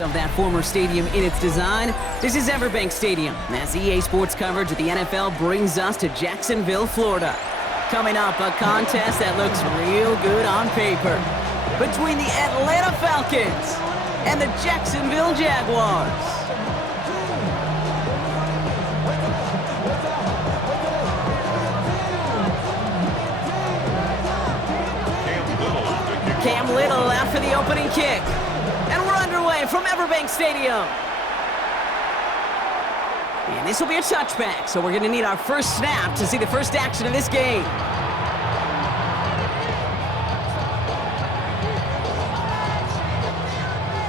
Of that former stadium in its design, this is Everbank Stadium, as EA Sports coverage of the NFL brings us to Jacksonville, Florida. Coming up, a contest that looks real good on paper between the Atlanta Falcons and the Jacksonville Jaguars. Cam Little out for the opening kick. And we're underway from Everbank Stadium. And this will be a touchback, so we're going to need our first snap to see the first action of this game.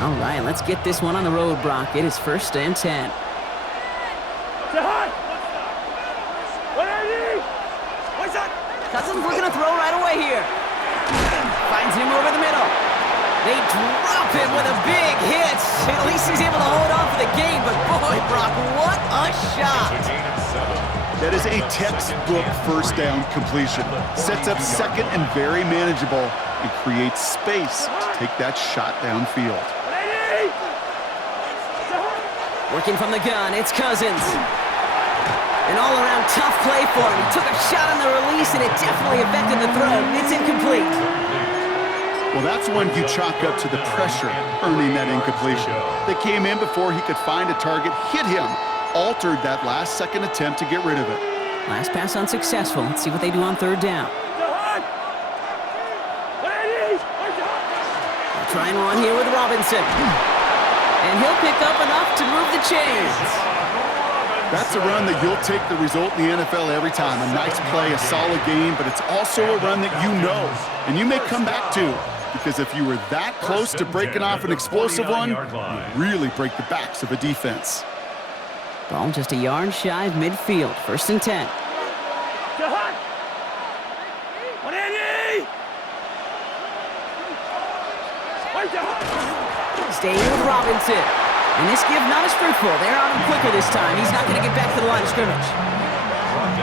All right, let's get this one on the road, Brock. It is 1st and 10. Cousins looking to throw right away here. Finds him over the middle. They drop him with a big hit. At least he's able to hold on for the game, but boy, Brock, what a shot. That is a textbook first down completion. Sets up second and very manageable and creates space to take that shot downfield. Working from the gun, it's Cousins. An all-around tough play for him. He took a shot on the release, and it definitely affected the throw. It's incomplete. Well, that's one you chalk up to the pressure earning that incompletion. They came in before he could find a target, hit him, altered that last-second attempt to get rid of it. Last pass unsuccessful. Let's see what they do on 3rd down. They'll try and run here with Robinson. And he'll pick up enough to move the chains. That's a run that you'll take the result in the NFL every time. A nice play, a solid game, but it's also a run that you know, and you may come back to. Because if you were that close to breaking off an explosive one, you'd really break the backs of a defense. Ball just a yard shy of midfield. 1st and 10. Staying with Robinson. And this give not as fruitful. They're on him quicker this time. He's not going to get back to the line of scrimmage.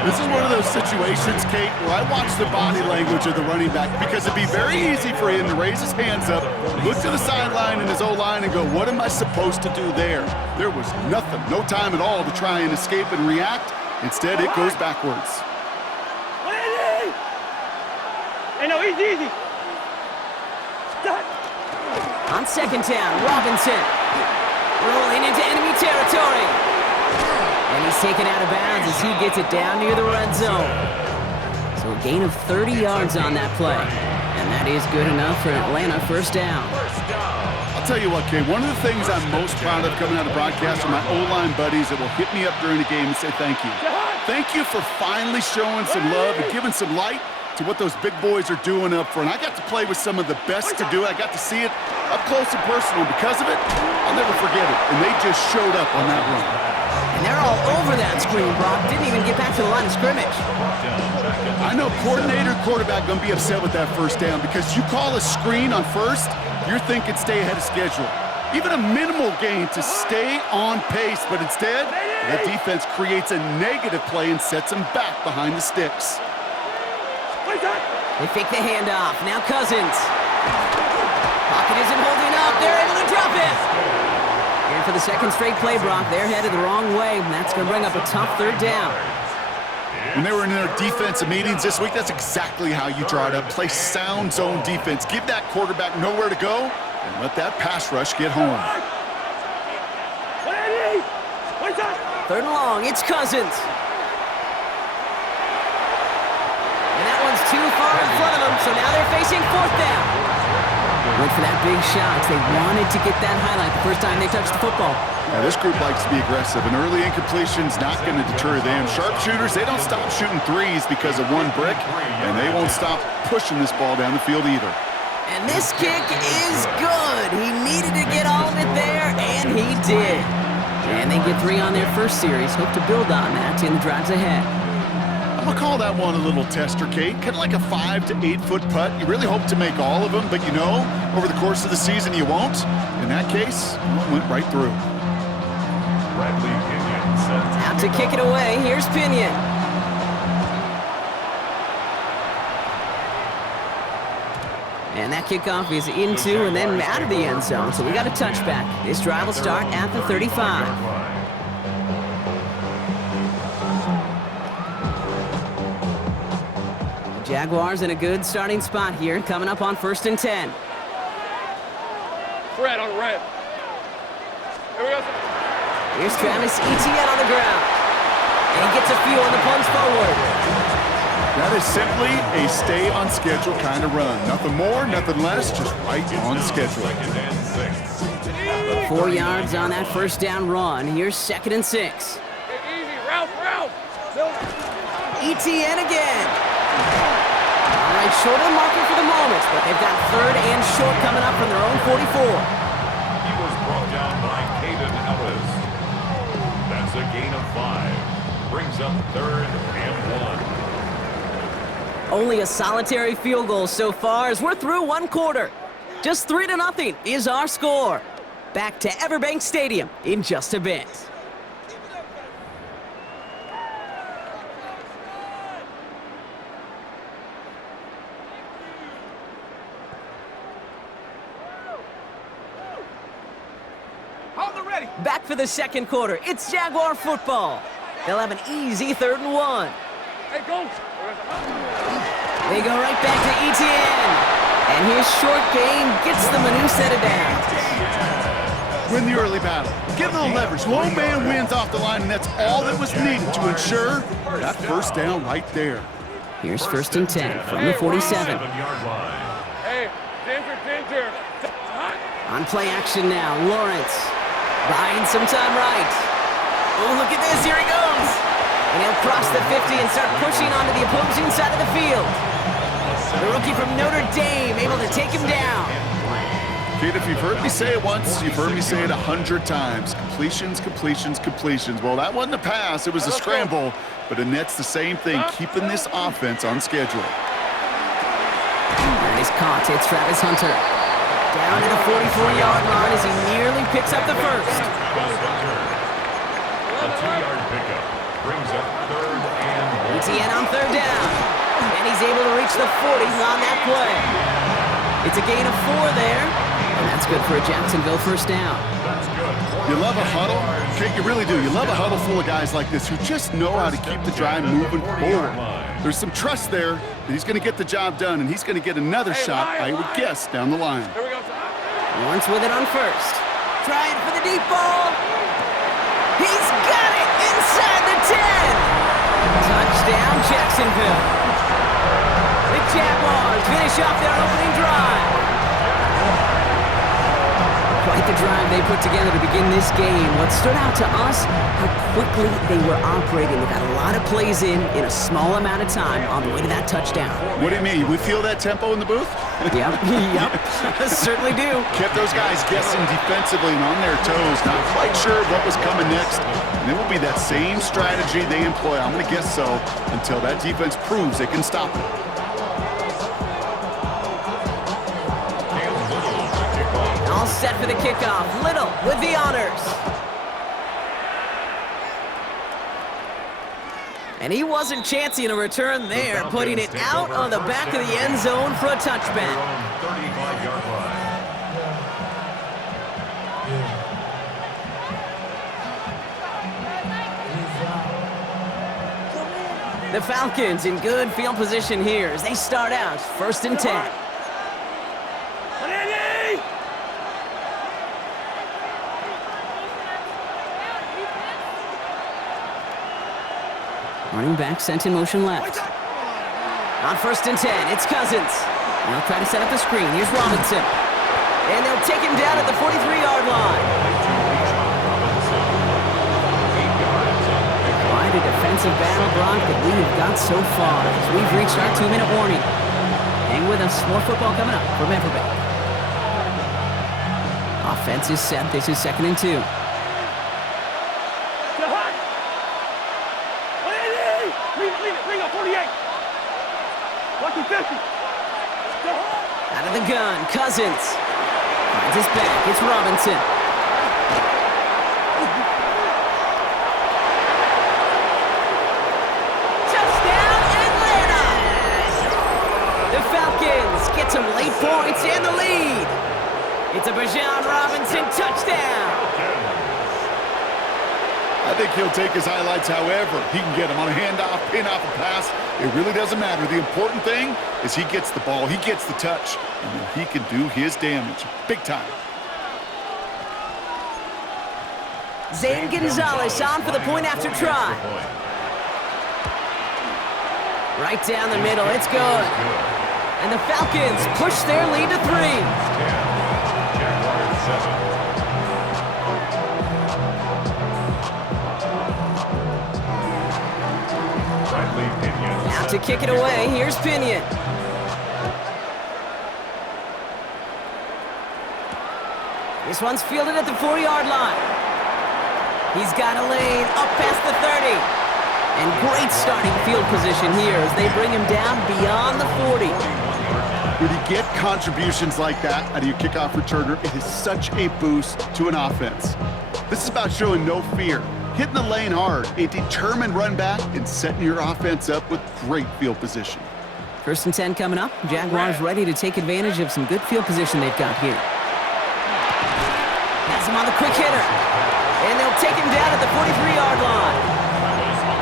This is one of those situations, Kate, where I watch the body language of the running back because it'd be very easy for him to raise his hands up, look to the sideline in his O-line and go, what am I supposed to do there? There was nothing, no time at all to try and escape and react. Instead, it goes backwards. Hey, no, easy. On 2nd down, Robinson rolling into enemy territory. And he's taken out of bounds as he gets it down near the red zone. So a gain of 30 yards on that play. And that is good enough for Atlanta 1st down. I'll tell you what, Kay, one of the things I'm most proud of coming out of broadcast are my O-line buddies that will hit me up during the game and say thank you. Thank you for finally showing some love and giving some light to what those big boys are doing up front. I got to play with some of the best to do it. I got to see it up close and personal. Because of it, I'll never forget it. And they just showed up on that run. And they're all over that screen, Brock. Didn't even get back to the line of scrimmage. I know coordinator, quarterback going to be upset with that 1st down because you call a screen on 1st, you're thinking stay ahead of schedule. Even a minimal gain to stay on pace, but instead, that defense creates a negative play and sets them back behind the sticks. They fake the handoff. Now Cousins. Pocket isn't holding up. They're able to drop it. And for the 2nd straight play, Brock, they're headed the wrong way. And that's going to bring up a tough 3rd down. When they were in their defensive meetings this week, that's exactly how you draw it up. Play sound zone defense. Give that quarterback nowhere to go and let that pass rush get home. 3rd and long. It's Cousins. Too far in front of them, so now they're facing 4th down. Went for that big shot. They wanted to get that highlight the first time they touched the football. Now, this group likes to be aggressive. An early incompletion's not going to deter them. Sharpshooters, they don't stop shooting threes because of one brick, and they won't stop pushing this ball down the field either. And this kick is good. He needed to get all of it there, and he did. And they get 3 on their first series. Hope to build on that in the drives ahead. I'm going to call that one a little tester, Kate. Kind of like a 5 to 8 foot putt. You really hope to make all of them, but you know, over the course of the season, you won't. In that case, one went right through. Bradley Pinion set. Out to kick it away. Here's Pinion. And that kickoff is into and then out of the end zone. So we got a touchback. This drive will start at the 35. The Jaguars in a good starting spot here, coming up on 1st and 10. Fred on the right. Here we go. Here's Travis Etienne on the ground. And he gets a few on the plunge forward. That is simply a stay on schedule kind of run. Nothing more, nothing less, just right on schedule. 4 yards on that first down run. Here's 2nd and 6. Easy, Ralph. Etienne again. All right, short of the marker for the moment, but they've got 3rd and short coming up from their own 44. He was brought down by Caden Ellis. That's a gain of 5. Brings up 3rd and 1. Only a solitary field goal so far as we're through 1 quarter. Just 3-0 is our score. Back to Everbank Stadium in just a bit. Back for the 2nd quarter. It's Jaguar football. They'll have an easy 3rd and 1. Hey, go. They go right back to Etienne. And his short game gets them a new set of downs. Win the early battle. Give them the leverage. Lone man wins off the line, and that's all that was needed to ensure that first down right there. Here's 1st and 10 from the 47. Hey, Ginger. On play action now, Lawrence. Buying some time right. Oh, look at this. Here he goes. And he'll cross the 50 and start pushing onto the opposing side of the field. The rookie from Notre Dame able to take him down. Kid, if you've heard me say it once, you've heard me say it 100 times. Completions. Well, that wasn't a pass. It was a scramble. But Annette's the same thing, keeping this offense on schedule. And he's caught. It's Travis Hunter. Down to the 44-yard line as he nearly picks up the first. A 2-yard pickup brings up 3rd and 1. Etienne on 3rd down. And he's able to reach the 40 on that play. It's a gain of 4 there. And that's good for a Jacksonville first down. You love a huddle? Okay, you really do. You love a huddle full of guys like this who just know how to keep the drive moving forward. There's some trust there that he's going to get the job done, and he's going to get another shot, I would guess, down the line. Lawrence with it on 1st. Trying for the deep ball. He's got it inside the 10. Touchdown, Jacksonville. The Jaguars finish off their opening drive. Quite the drive they put together to begin this game. What stood out to us, how quickly they were operating. They got a lot of plays in a small amount of time on the way to that touchdown. What do you mean? We feel that tempo in the booth? Yep, certainly do. Kept those guys guessing defensively and on their toes, not quite sure what was coming next. And it will be that same strategy they employ, I'm going to guess so, until that defense proves they can stop it. All set for the kickoff. Little with the honors. And he wasn't chancing a return there, putting it out on the back of the end zone for a touchback. 35-yard line. The Falcons in good field position here as they start out 1st and 10. Running back sent in motion left. On 1st and 10, it's Cousins. And they'll try to set up the screen. Here's Robinson. And they'll take him down at the 43-yard line. Quite a defensive battle, Brock, that we have got so far as we've reached our 2-minute warning. Hang with us. More football coming up from Everbank. Offense is set. This is 2nd and 2. Bring up 48. Lucky 50. Out of the gun, Cousins. Finds his back. It's Robinson. Touchdown, Atlanta! The Falcons get some late points It's a Bijan Robinson touchdown. I think he'll take his highlights however he can get them on a handoff, pin off a pass. It really doesn't matter. The important thing is he gets the ball, he gets the touch, and then he can do his damage big time. Zane Gonzalez on for the point after try. Right down the middle, it's good. And the Falcons push their lead to 3. Jaguars 7. Now to kick it away, here's Pinion. This one's fielded at the 40-yard line. He's got a lane up past the 30. And great starting field position here as they bring him down beyond the 40. When you get contributions like that out of your kickoff returner, it is such a boost to an offense. This is about showing no fear, hitting the lane hard, a determined run back, and setting your offense up with great field position. 1st and 10 coming up. Jaguars ready to take advantage of some good field position they've got here. Has him on the quick hitter. And they'll take him down at the 43-yard line.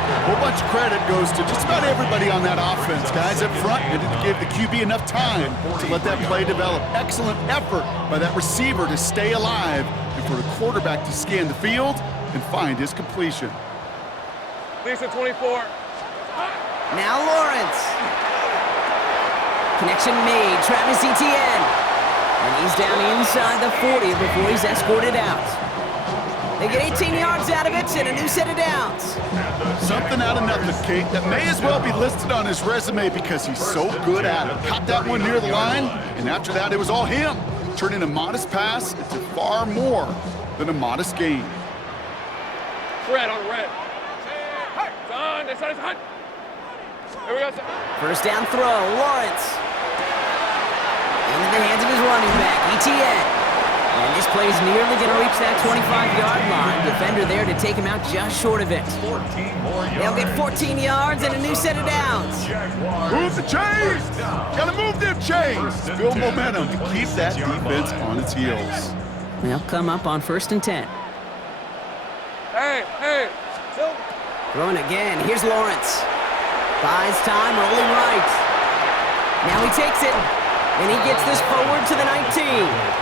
A whole bunch of credit goes to just about everybody on that offense. Guys up front needed to give the QB enough time to let that play develop. Excellent effort by that receiver to stay alive and for the quarterback to scan the field and find his completion. Lisa 24. Now Lawrence. Connection made. Travis Etienne. And he's down inside the 40 before he's escorted out. They get 18 yards out of it and a new set of downs. Something out of nothing, Kate. That may as well be listed on his resume because he's so good at it. Caught that one near the line, and after that, it was all him. Turning a modest pass into far more than a modest gain. Red on red. Son, this side is hot. Here we go, son. First down throw, Lawrence. Into the hands of his running back, Etienne. And this play's nearly going to reach that 25-yard line. Defender there to take him out just short of it. 14 more yards. They'll get 14 yards and a new set of downs. Move the chains! Gotta move them chains! Build momentum to keep that defense on its heels. They'll come up on 1st and 10. Hey, hey. Silver. Throwing again. Here's Lawrence. Buys time, rolling right. Now he takes it. And he gets this forward to the 19.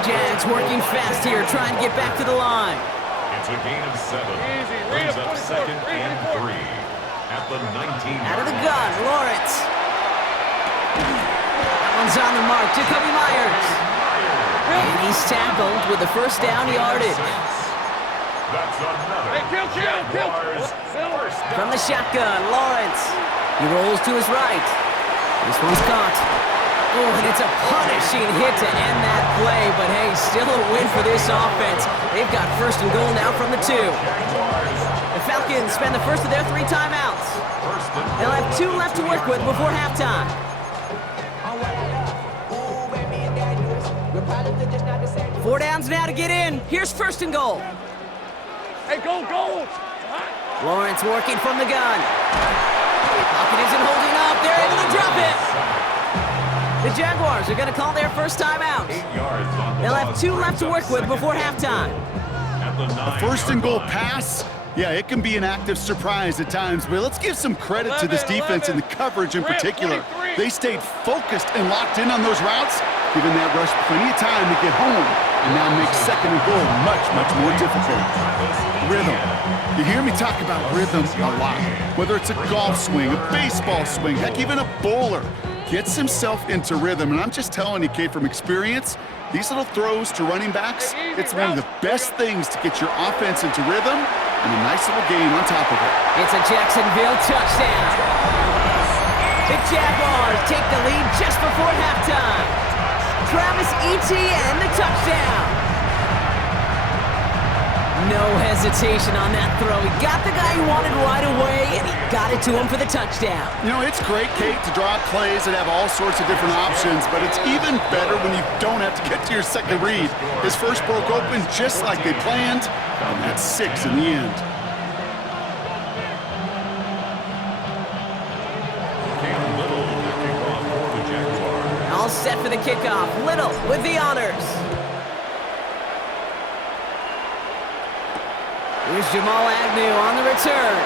Jags working fast here, trying to get back to the line. It's a gain of 7. Easy. Brings up 2nd and 3 at the 19. Out of the gun, Lawrence. That one's on the mark, Jacoby Myers. And he's tackled with the first down yardage. That's another. Hey, kill. Silver. From the shotgun, Lawrence. He rolls to his right. This one's caught. Oh, and it's a punishing hit to end that play, but hey, still a win for this offense. They've got 1st and goal now from the 2. The Falcons spend the first of their 3 timeouts. They'll have 2 left to work with before halftime. 4 downs now to get in. Here's 1st and goal. Hey, go. Lawrence working from the gun. Pocket isn't holding up. They're able to drop it. The Jaguars are going to call their first timeout. 8 yards on the They'll have 2 left to work with before halftime. A 1st and goal pass, yeah, it can be an active surprise at times, but let's give some credit to this defense and the coverage in particular. They stayed focused and locked in on those routes, giving that rush plenty of time to get home, and now makes 2nd and goal much, much more difficult. Rhythm. You hear me talk about rhythm a lot. Whether it's a golf swing, a baseball swing, heck, even a bowler gets himself into rhythm. And I'm just telling you, Kate, from experience, these little throws to running backs, it's one of the best things to get your offense into rhythm and a nice little gain on top of it. It's a Jacksonville touchdown. The Jaguars take the lead just before halftime. Travis Etienne, the touchdown. No hesitation on that throw. He got the guy he wanted right away, and he got it to him for the touchdown. You know, it's great, Kate, to draw up plays that have all sorts of different options, but it's even better when you don't have to get to your second read. His first broke open just like they planned, and that's 6 in the end. Little to kick off for the Jaguars. All set set for the kickoff. Little with the honors. Here's Jamal Agnew on the return.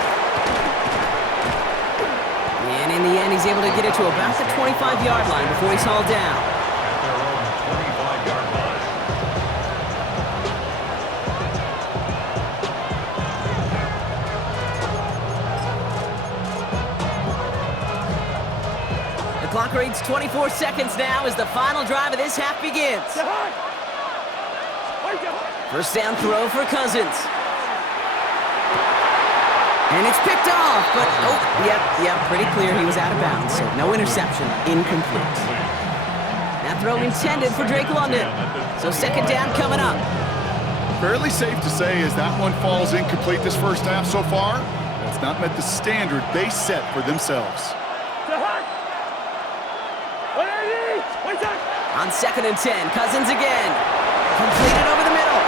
And in the end, he's able to get it to about the 25-yard line before he's hauled down. At their own 25-yard line. The clock reads 24 seconds now as the final drive of this half begins. First down throw for Cousins. And it's picked off, but yep, pretty clear he was out of bounds, so no interception, incomplete. That throw intended for Drake London, so second down coming up. Fairly safe to say as that one falls incomplete this first half so far, that's not met the standard they set for themselves. On 2nd and 10, Cousins again. Completed over the middle.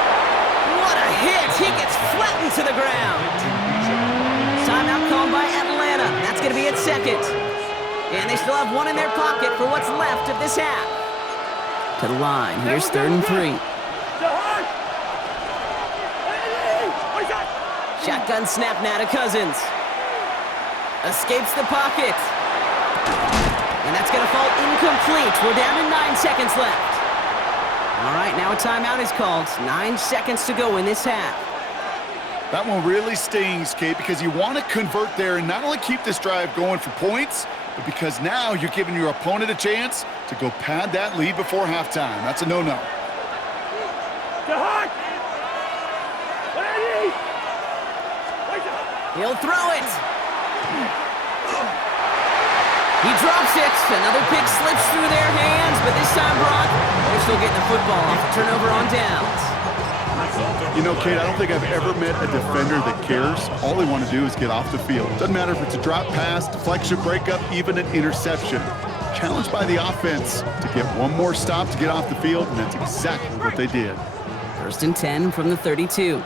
What a hit! He gets flattened to the ground. Timeout called by Atlanta. That's going to be its second. And they still have one in their pocket for what's left of this half. To the line. Here's 3rd and 3. Shotgun snap now to Cousins. Escapes the pocket. And that's going to fall incomplete. We're down to 9 seconds left. All right, now a timeout is called. 9 seconds to go in this half. That one really stings, Kate, because you want to convert there and not only keep this drive going for points, but because now you're giving your opponent a chance to go pad that lead before halftime. That's a no-no. He'll throw it. He drops it. Another pick slips through their hands, but this time, Brock, they're still getting the football off a turnover on downs. You know, Kate, I don't think I've ever met a defender that cares. All they want to do is get off the field. Doesn't matter if it's a drop pass, deflection, breakup, even an interception. Challenged by the offense to get one more stop to get off the field, and that's exactly what they did. 1st and 10 from the 32.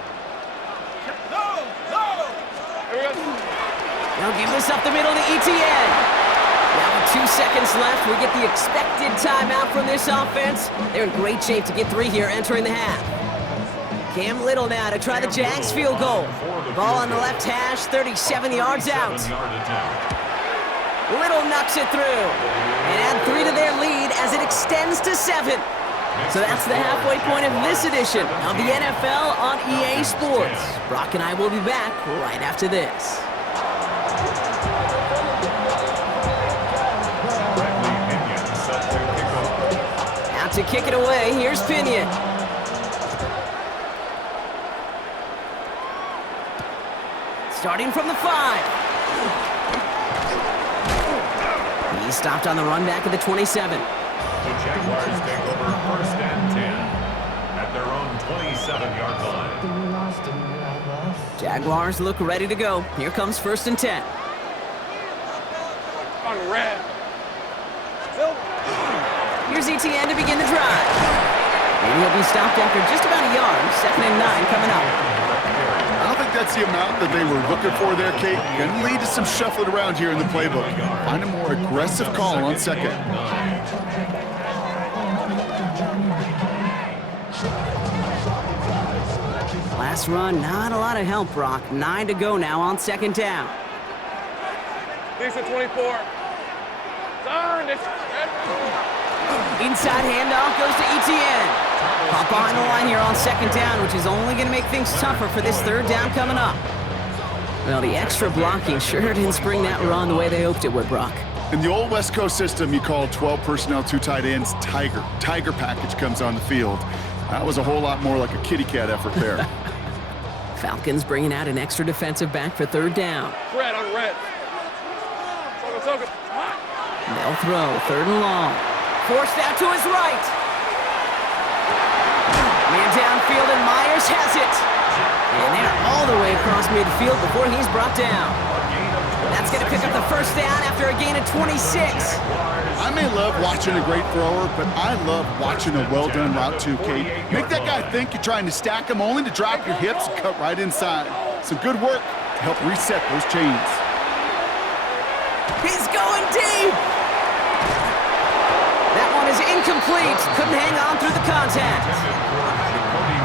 They'll give this up the middle to ETN. Now with 2 seconds left, we get the expected timeout from this offense. They're in great shape to get 3 here entering the half. Cam Little now to try the Jags field goal. Ball on the left hash, 37 yards out. Little knocks it through. And add 3 to their lead as it extends to 7. So that's the halfway point of this edition of the NFL on EA Sports. Brock and I will be back right after this. Out to kick it away, here's Pinion. Starting from the 5. He's stopped on the run back at the 27. The Jaguars take over 1st and 10 at their own 27-yard line. Jaguars look ready to go. Here comes 1st and 10. On red. Here's ETN to begin the drive. And he'll be stopped after just about a yard. 2nd and 9 coming up. I don't think that's the amount that they were looking for there, Kate. Going to lead to some shuffling around here in the playbook. Find a more aggressive call on 2nd. Last run, not a lot of help, Brock. 9 to go now on 2nd down. Decent 24. Darn it. Inside handoff goes to ETN. Pop behind the line here on 2nd down, which is only going to make things tougher for this 3rd down coming up. Well, the extra blocking sure didn't spring that run the way they hoped it would, Brock. In the old West Coast system, you call 12 personnel, 2 tight ends, Tiger. Tiger package comes on the field. That was a whole lot more like a kitty cat effort there. Falcons bringing out an extra defensive back for 3rd down. Red on red. They'll throw 3rd and long. Forced out to his right. Man downfield, and Myers has it. And they're all the way across midfield before he's brought down. That's going to pick up the 1st down after a gain of 26. I may love watching a great thrower, but I love watching a well-done route too, Kate. Make that guy think you're trying to stack him only to drop your hips and cut right inside. Some good work to help reset those chains. He's going deep. That one is incomplete. Couldn't hang on through the contact.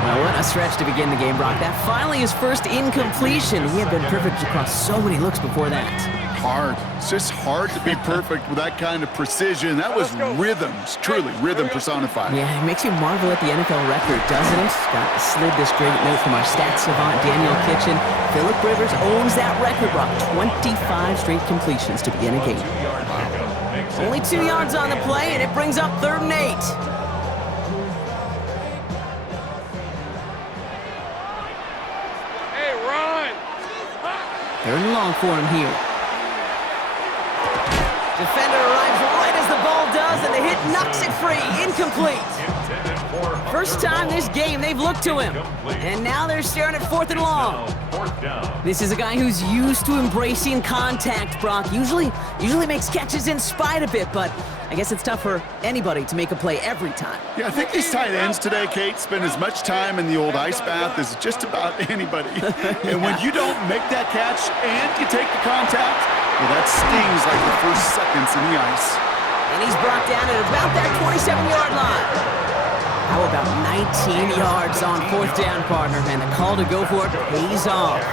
Well, what a stretch to begin the game, Brock. That finally his first incompletion. He had been perfect across so many looks before that. Hard. It's just hard to be perfect with that kind of precision. That was rhythm. Truly, rhythm personified. Yeah, it makes you marvel at the NFL record, doesn't it? Got slid this great note from our stats savant, Daniel Kitchen. Phillip Rivers owns that record, Brock. 25 straight completions to begin a game. Only 2 yards on the play, and it brings up 3rd and 8. Hey, run! 3rd and long for him here. Defender arrives right as the ball does, and the hit knocks it free. Incomplete. First time this game they've looked to him. And now they're staring at 4th and long. This is a guy who's used to embracing contact, Brock. Usually makes catches in spite of it, but I guess it's tough for anybody to make a play every time. Yeah, I think these tight ends today, Kate, spend as much time in the old ice bath as just about anybody. And when you don't make that catch and you take the contact, well, that stings like the first seconds in the ice. And he's brought down at about that 27-yard line. How about 19 yards on 4th down, partner? And the call to go for it pays off.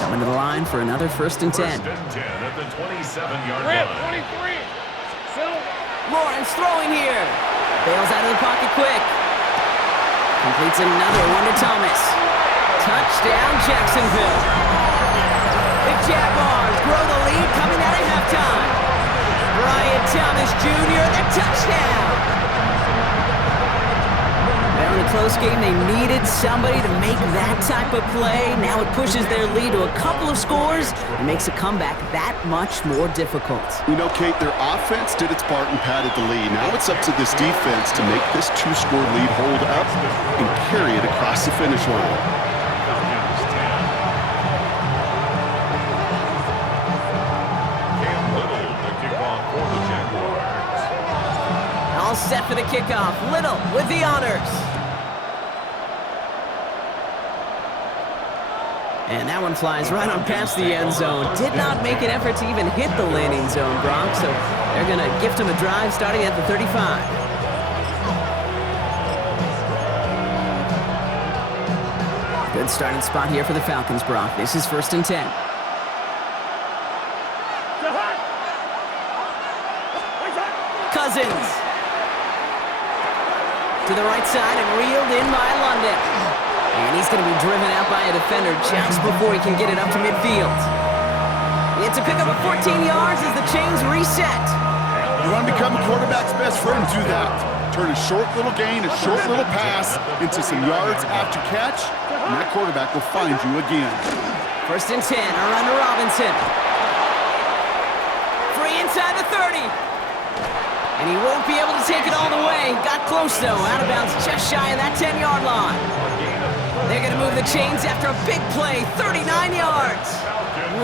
Coming to the line for another 1st and 10. First and 10 at the 27-yard Rip, line. 23. Settle. Lawrence throwing here. Bails out of the pocket quick. Completes another one to Thomas. Touchdown, Jacksonville. The Jaguars grow the lead coming out of halftime. Brian Thomas Jr., the touchdown. Well, in a close game, they needed somebody to make that type of play. Now it pushes their lead to a couple of scores and makes a comeback that much more difficult. You know, Kate, their offense did its part and padded the lead. Now it's up to this defense to make this 2-score lead hold up and carry it across the finish line. All set for the kickoff. Little with the honors. And that one flies right on past the end zone. Did not make an effort to even hit the landing zone, Brock, so they're going to gift him a drive starting at the 35. Good starting spot here for the Falcons, Brock. This is 1st and 10. Cousins. To the right side and reeled in by London. And he's going to be driven out by a defender just before he can get it up to midfield. It's a pickup of 14 yards as the chains reset. You want to become a quarterback's best friend, do that. Turn a short little gain, a short little pass into some yards after catch, and that quarterback will find you again. 1st and 10, a run to Robinson. Free inside the 30. And he won't be able to take it all the way. Got close, though. Out of bounds just shy of that 10-yard line. They're going to move the chains after a big play. 39 yards.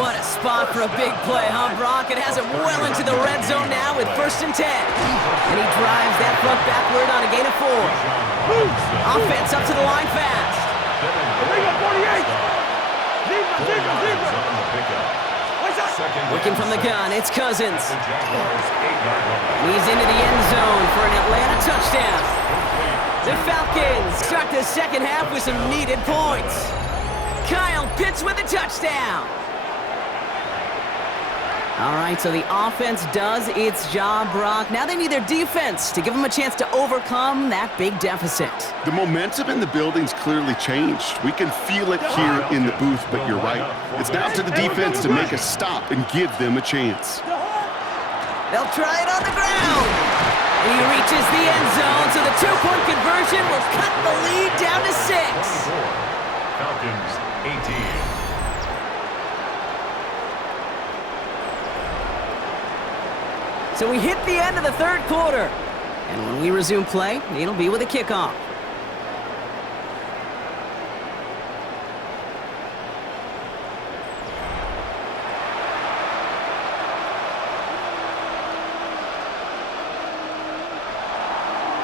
What a spot for a big play, huh, Brock? It has it well into the red zone now with 1st and 10. And he drives that front backward on a gain of 4. Offense up to the line fast. Looking from the gun, it's Cousins. He's into the end zone for an Atlanta touchdown. The Falcons start the second half with some needed points. Kyle Pitts with a touchdown. All right, so the offense does its job, Brock. Now they need their defense to give them a chance to overcome that big deficit. The momentum in the building's clearly changed. We can feel it here in the booth, but you're right. It's now to the defense to make a stop and give them a chance. They'll try it on the ground. He reaches the end zone, so the 2-point conversion will cut the lead down to 6. Falcons 18. So we hit the end of the 3rd quarter. And when we resume play, it'll be with a kickoff.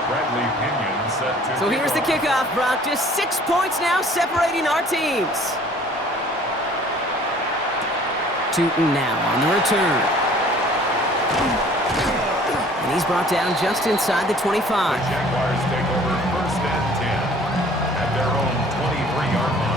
Bradley Pinion set to So here's the kickoff, Brock. Just 6 points now separating our teams. Tootin now on the return. And he's brought down just inside the 25. The Jaguars take over 1st and 10 at their own 23-yard line.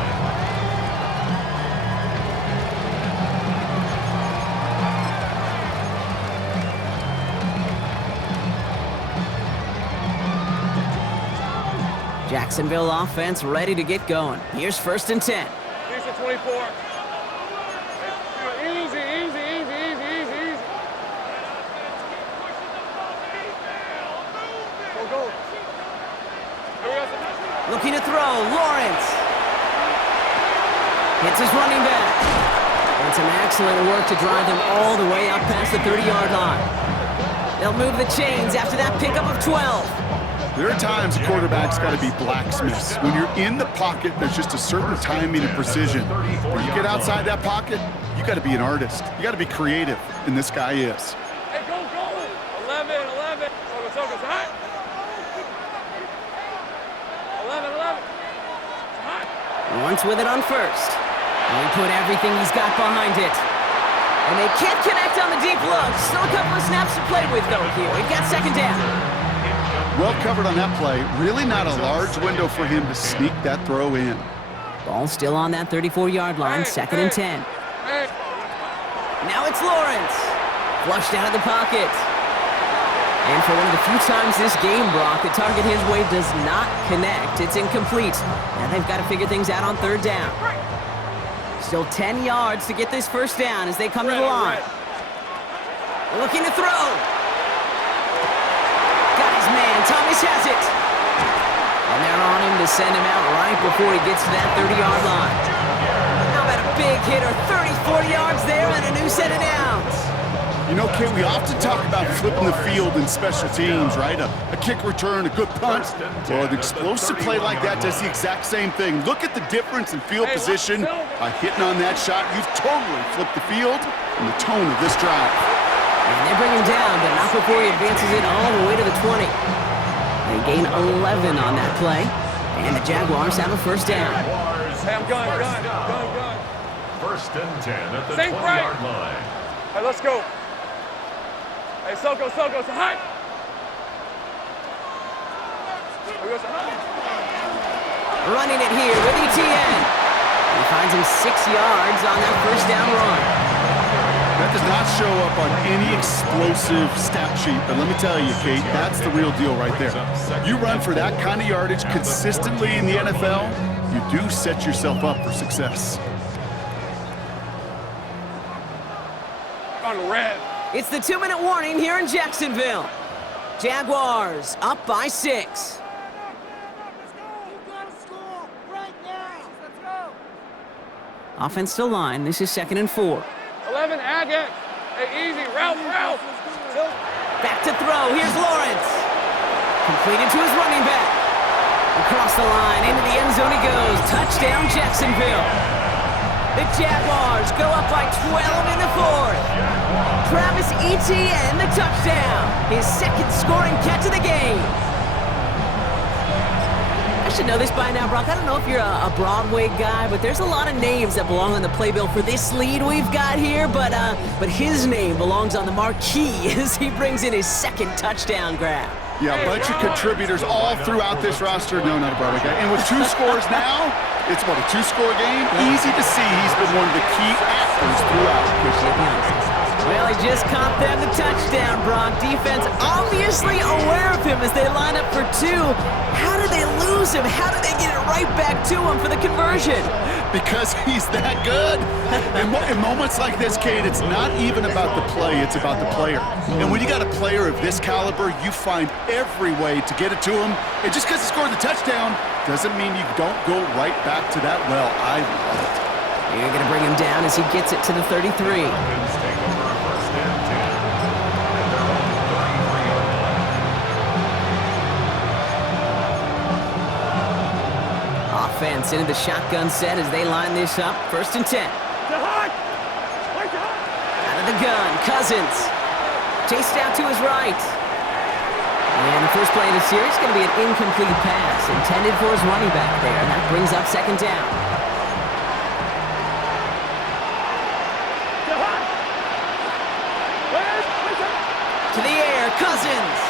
Jacksonville offense ready to get going. Here's 1st and 10. Here's the 24. Easy, easy, easy, easy, easy, easy. Go, go. Here we go. Looking to throw, Lawrence. Hits his running back. And some excellent work to drive them all the way up past the 30-yard line. They'll move the chains after that pickup of 12. There are times quarterbacks got to be blacksmiths. When you're in the pocket, there's just a certain timing and precision. When you get outside that pocket, you got to be an artist. You got to be creative, and this guy is. Hey, go, go. 11, 11. So, hot. 11, 11. Hot. Lawrence with it on 1st. And he put everything he's got behind it. And they can't connect on the deep look. Still a couple of snaps to play with, though, here. We've got 2nd down. Well covered on that play. Really not a large window for him to sneak that throw in. Ball still on that 34-yard line, 2nd and 10. Hey. Now it's Lawrence. Flushed out of the pocket. And for one of the few times this game, Brock, the target his way does not connect. It's incomplete. Now they've got to figure things out on 3rd down. Still 10 yards to get this 1st down as they come to the line. Looking to throw. Man, Thomas has it. And they're on him to send him out right before he gets to that 30-yard line. How about a big hitter, 34 yards there and a new set of downs. You know, Kate, we often talk about flipping the field in special teams, right? A kick return, a good punt. Well, an explosive play like that does the exact same thing. Look at the difference in field position. By hitting on that shot, you've totally flipped the field and the tone of this drive. And they bring him down, but not before he advances it all the way to the 20. They gain 11 on that play, and the Jaguars have a 1st down. Hey, I'm gun. 1st and 10 at the Sink 20-yard line. Hey, let's go. Hey, Soko, so hot. Here we go, so hot. Running it here with Etienne. He finds him 6 yards on that 1st down run. That does not show up on any explosive stat sheet, but let me tell you, Kate, that's the real deal right there. You run for that kind of yardage consistently in the NFL, you do set yourself up for success. On red. It's the 2-minute warning here in Jacksonville. Jaguars up by 6. Offense still line. This is 2nd and 4. 11, Agate. Hey, easy. Ralph. Back to throw. Here's Lawrence. Completed to his running back. Across the line. Into the end zone he goes. Touchdown, Jacksonville. The Jaguars go up by 12 in the 4th. Travis Etienne, the touchdown. His 2nd scoring catch of the game. I should know this by now, Brock. I don't know if you're a Broadway guy, but there's a lot of names that belong on the playbill for this lead we've got here, but his name belongs on the marquee as he brings in his 2nd touchdown grab. Yeah, a bunch of contributors all throughout this roster. No, not a Broadway guy. And with 2 scores now, it's what, a 2-score game? Easy to see he's been one of the key actors throughout. Well, he just caught them the touchdown, Brock. Defense obviously aware of him as they line up for 2. How did they lose him? How did they get it right back to him for the conversion? Because he's that good. In moments like this, Kate, it's not even about the play, it's about the player. And when you got a player of this caliber, you find every way to get it to him. And just because he scored the touchdown doesn't mean you don't go right back to that well. I love it. You're going to bring him down as he gets it to the 33. Offense into the shotgun set as they line this up. 1st and 10. Out of the gun, Cousins. Chased out to his right. And the first play of the series is going to be an incomplete pass intended for his running back there. And that brings up 2nd down. To the air, Cousins.